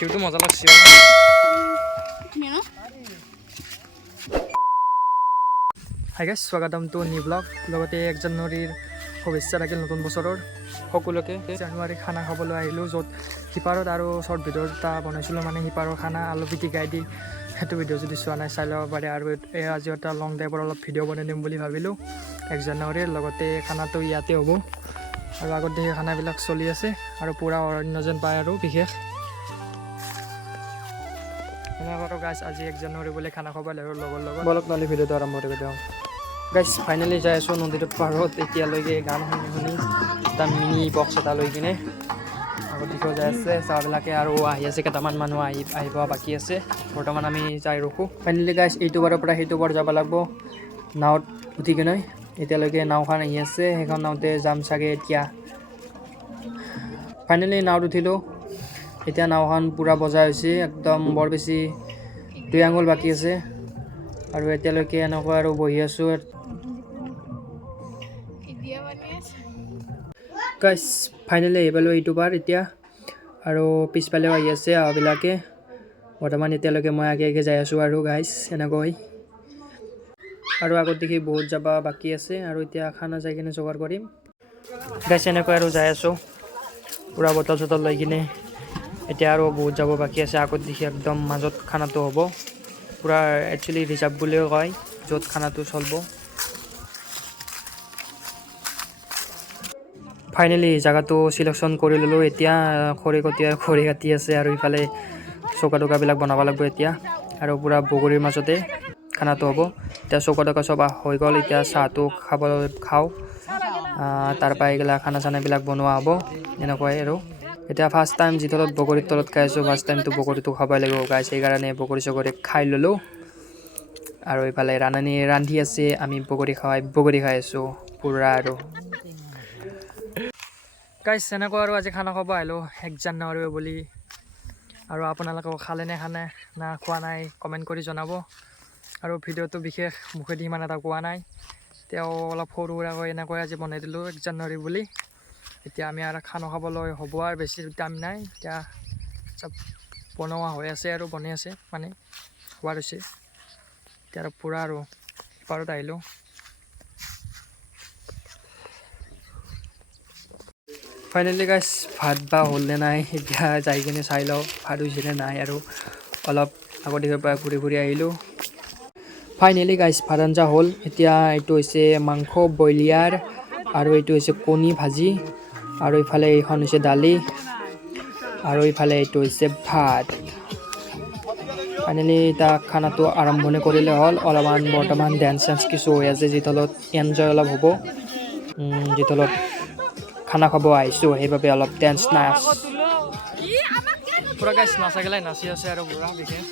ভিউটো মজা লাগছে hi guys স্বাগতম টু নিউ ব্লগ লগতে 1 জানুৱাৰীৰ শুভেচ্ছা থাকিল নতুন বছৰৰ সকলোকে জানুৱাৰী খানা খাবলৈ আহিলোঁ য'ত হিপাৰত আৰু শ্বৰ্ট ভিডিঅ' এটা বনাইছিলোঁ মানে হিপাৰৰ খানা আলু পিটিকাই দি সেইটো ভিডিঅ' যদি চোৱা নাই চাই ল'ব পাৰে আৰু আজি এটা লং ড্ৰাইভৰ অলপ ভিডিঅ' বনাই দিম বুলি ভাবিলোঁ 1 জানুৱাৰীৰ লগতে খানাটো ইয়াতে হ'ব আৰু আগত দেখি খানাবিলাক চলি আছে আৰু পূৰা অৰণ্য যেন পায় আৰু বিশেষ এনেকুৱা গাইছ আজি 1 জানুৱাৰী বুলি খানা খাব লাগিব লগৰ লগত বলক নহ'লে ভিডিঅ'টো আৰম্ভ কৰি দিওঁ গাইছ ফাইনেলি যাই আছোঁ নদীৰ পাৰত এতিয়ালৈকে গান শুনি এটা মিনি বক্স এটা লৈ কিনে আগত দিশে যাই আছে চাহবিলাকে আৰু আহি আছে কেইটামান মানুহ আহিব বাকী আছে বৰ্তমান আমি যাই ৰখোঁ ফাইনেলি গাইছ এইটো বাৰৰ পৰা সেইটো বাৰ যাব লাগিব নাৱত উঠি কিনে এতিয়ালৈকে নাওখন আহি আছে সেইখন নাওতে যাম চাগে এতিয়া ফাইনেলি নাৱত উঠিলোঁ এতিয়া নাওখন পূৰা বজা হৈছে একদম বৰ বেছি 2 আঙুল বাকী আছে আৰু এতিয়ালৈকে এনেকুৱা আৰু বহি আছোঁ গাইছ ফাইনেলি আহি পালোঁ এইটো বাৰ এতিয়া আৰু পিছফালেও আহি আছে আহবিলাকে বৰ্তমান এতিয়ালৈকে মই আগে যাই আছোঁ আৰু গাইছ এনেকৈ আৰু আগত দেখি বহুত যাব বাকী আছে আৰু এতিয়া খানা যাই কিনে যোগাৰ কৰিম গাইছ এনেকৈ আৰু যাই আছোঁ পূৰা বটল চটল লৈ কিনে এতিয়া আৰু বহুত যাব বাকী আছে আগত দেখি একদম মাজত খানাটো হ'ব পূৰা একচুৱেলি ৰিজাৰ্ভ বুলিও কয় য'ত খানাটো চলিব ফাইনেলি জেগাটো চিলেকশ্যন কৰি ল'লোঁ এতিয়া খৰি কাটি আছে আৰু ইফালে চৌকা টৌকাবিলাক বনাব লাগিব এতিয়া আৰু পূৰা বগৰীৰ মাজতে খানাটো হ'ব এতিয়া চৌকা টৌকা চব হৈ গ'ল এতিয়া চাহটো খাওঁ তাৰপৰা এইগিলা খানা চানাবিলাক বনোৱা হ'ব এনেকুৱাই আৰু এতিয়া ফাৰ্ষ্ট টাইম যিতলত বগৰীৰ তলত খাই আছোঁ ফাৰ্ষ্ট টাইমটো বগৰীটো খাবই লাগিব গাইছ সেইকাৰণে বগৰী চগৰী খাই ল'লোঁ আৰু এইফালে ৰান্ধি আছে আমি বগৰী খাই আছোঁ পূৰা আৰু গাইছ এনেকুৱা আৰু আজি খানা খাব আহিলোঁ 1 জানুৱাৰী বুলি আৰু আপোনালোকেও খালে নে না খোৱা নাই কমেণ্ট কৰি জনাব আৰু ভিডিঅ'টো বিশেষ মুখেদি ইমান এটা কোৱা নাই তেওঁ অলপ সৰু সুৰাকৈ এনেকৈ আজি বনাই দিলোঁ 1 জানুৱাৰী বুলি এতিয়া আমি আৰু খানা খাবলৈ হ'ব আৰু বেছি টাইম নাই এতিয়া চব বনোৱা হৈ আছে আৰু বনাই আছে মানে হোৱা হৈছে এতিয়া আৰু পূৰা আৰু পাৰত আহিলোঁ ফাইনেলি গাইছ ভাত বা হ'লনে নাই এতিয়া যাই কিনে চাই লওঁ ভাত হৈছেনে নাই আৰু অলপ আগৰ দিশৰ পৰা ঘূৰি আহিলোঁ ফাইনেলি গাইছ ভাত আঞ্জা হ'ল এতিয়া এইটো হৈছে মাংস ব্ৰইলাৰ আৰু এইটো হৈছে কণী ভাজি আৰু ইফালে এইখন হৈছে দালি আৰু ইফালে এইটো হৈছে ভাত ফাইনেলি এতিয়া খানাটো আৰম্ভণি কৰিলে হ'ল অলপমান বৰ্তমান ডেন্স চেন্স কিছু হৈ আছে যিতলত এনজয় অলপ হ'ব যিতলত খানা খাব আহিছোঁ সেইবাবে অলপ ডেন্স নাচ পূৰা গাইছ নাচাগিলাই নাচি আছে আৰু পূৰা বিশেষ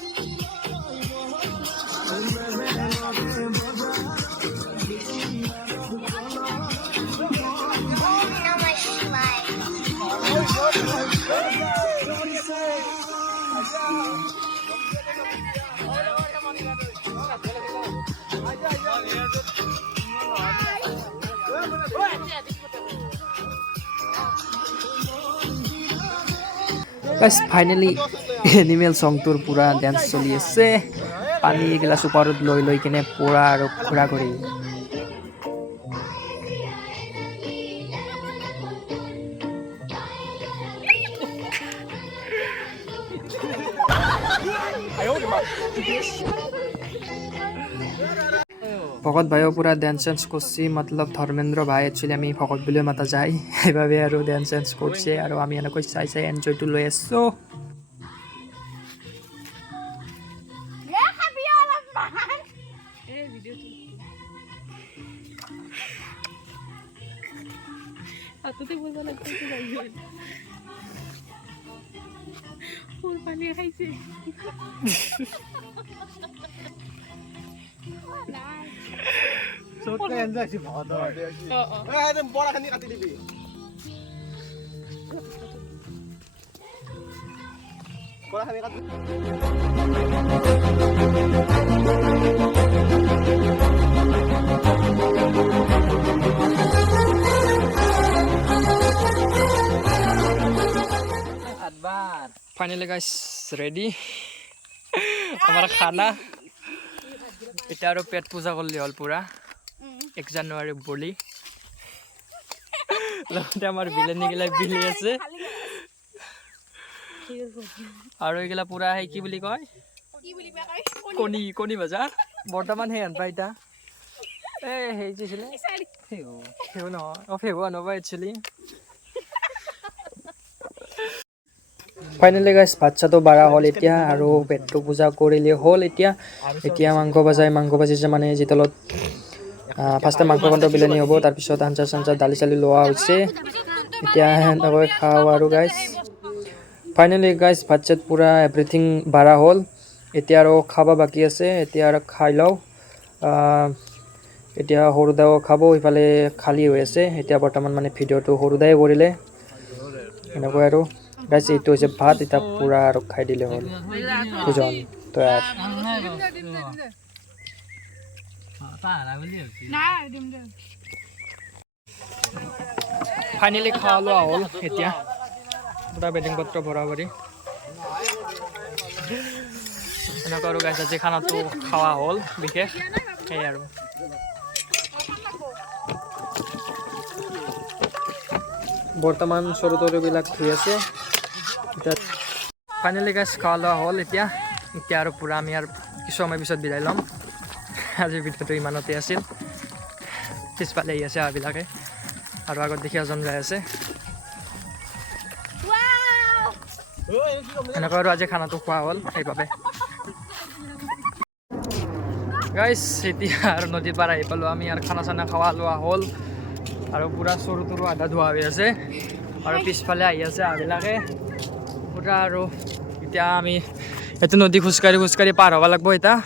ফাইনেলি এনিমেল চংটোৰ পূৰা ডেন্স চলি আছে পানী এগিলাচ ওপৰত লৈ কিনে পূৰা আৰু ঘূৰা ঘূৰি ভকত ভাইও পূৰা ডেন্স চেন্স কৰিছে মতলব ধৰ্মেন্দ্ৰ ভাই একচুৱেলি আমি ভকত বুলিও মাতা যায় সেইবাবে আৰু ডেন্স চেন্স কৰিছে আৰু আমি এনেকৈ চাই এনজয়টো লৈ আছোঁ বৰাখিনি কাটি দিবি বৰাখিনি কাটি ফাইনেলি গাইছ ৰেডি আমাৰ খানা এতিয়া আৰু পেট পূজা কৰিলে হ'ল পুৰা 1 জানুৱাৰী বলি লগতে আমাৰ বিলানীগিলা বিলি আছে আৰু এইগিলা পুৰা সেই কি বুলি কয় কণী ভজা বৰ্তমান সেই আনবা এতিয়া সেই দিছিলে ফেহু নহয় ফেহু আনবা একচুৱেলি ফাইনেলি গাইছ বাচ্চাটো বাৰা হ'ল এতিয়া আৰু পেটটো পূজা কৰিলে হ'ল এতিয়া মাংস ভাজিছে মানে যিতলত ফাৰ্ষ্টে মাংসকণটো বিলানী হ'ব তাৰপিছত আঞ্জা চাঞ্জা দালি চালি লোৱা হৈছে এতিয়া সেনেকৈ খাওঁ আৰু গাইছ ফাইনেলি গাইছ ভাত চাত পুৰা এভৰিথিং বাৰা হ'ল এতিয়া আৰু খাব বাকী আছে এতিয়া আৰু খাই লওঁ এতিয়া সৰুদাও খাব ইফালে খালী হৈ আছে এতিয়া বৰ্তমান মানে ভিডিঅ'টো সৰুদাই কৰিলে এনেকৈ আৰু গাইছ এইটো হৈছে ভাত এতিয়া পুৰা আৰু খাই দিলে হ'ল ভোজন তৈয়াৰ ফাইনেলি খোৱা লোৱা হ'ল এতিয়া পুৰা বেডিং পত্ৰ ভৰা ভৰি এনেকুৱা আৰু গাইছ আজি খানাটো খোৱা হ'ল বিশেষ সেই আৰু বৰ্তমান সৰু তৰুবিলাক ধুই আছে এতিয়া ফাইনেলি গাইছ খোৱা লোৱা হ'ল এতিয়া আৰু পুৰা আমি আৰু কিছু সময় পিছত বিদায় ল'ম আজিৰ ভিডিঅ'টো ইমানতে আছিল পিছফালে আহি আছে আবিলাকে আৰু আগত দেখি এজন যাই আছে এনেকুৱা আৰু আজি খানাটো খোৱা হ'ল সেইবাবে গাইছ এতিয়া আৰু নদীৰ পাৰ আহি পালোঁ আমি আৰু খানা চানা খোৱা লোৱা হ'ল আৰু পুৰা চৰু তৰু আধা ধোৱা হৈ আছে আৰু পিছফালে আহি আছে আবিলাকে পুৰা আৰু এতিয়া আমি এইটো নদী খোজকাঢ়ি পাৰ হ'ব লাগিব এতিয়া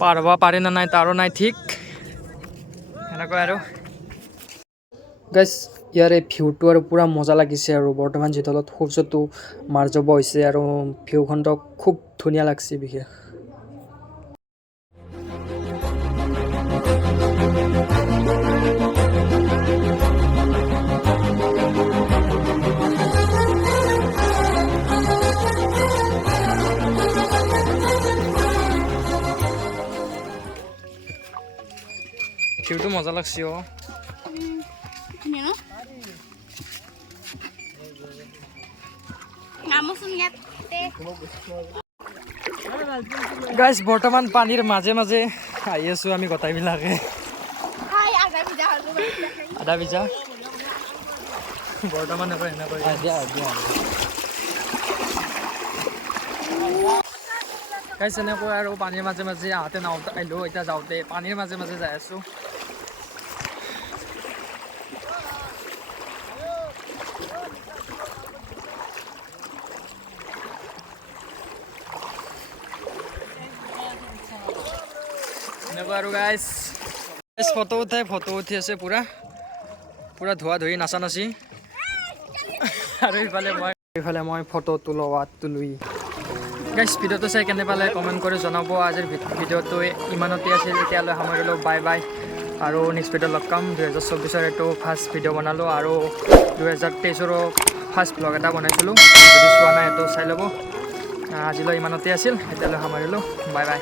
পাৰ হ'ব পাৰে না নাই তাৰো নাই ঠিক এনেকৈ আৰু গাইছ ইয়াৰে ভিউটো আৰু পুৰা মজা লাগিছে আৰু বৰ্তমান যিতলত সূৰ্যটো মাৰ যাব হৈছে আৰু ভিউখনটো খুব ধুনীয়া লাগছে বিশেষ ভিউটো মজা লাগছে গাইছ বৰ্তমান পানীৰ মাজে মাজে আহি আছোঁ আমি গোটাইবিলাকে আধা ভিজা বৰ্তমান এনেকৈ গাইছ এনেকৈ আৰু পানীৰ মাজে মাজে আহোঁতে নাওঁতে আহিলোঁ এতিয়া যাওঁতে পানীৰ মাজে মাজে যাই আছোঁ এনেকুৱা আৰু গাইছ ফটো উঠি আছে পুৰা ধোৱা ধুই নাচা নাচি আৰু এইফালে মই ফটো তুলি গাইছ ভিডিঅ'টো চাই কেনে পালে কমেণ্ট কৰি জনাব আজিৰ ভিডিঅ'টো ইমানতে আছিল এতিয়ালৈ সামৰিলোঁ বাই বাই আৰু নেক্সট ভিডিঅ' লগ পাম 2024 এইটো ফাৰ্ষ্ট ভিডিঅ' বনালোঁ আৰু 2023 ফাৰ্ষ্ট ব্লগ এটা বনাইছিলোঁ যদি চোৱা নাই এইটো চাই ল'ব আজিলৈ ইমানতে আছিল এতিয়ালৈ সামৰিলোঁ বাই বাই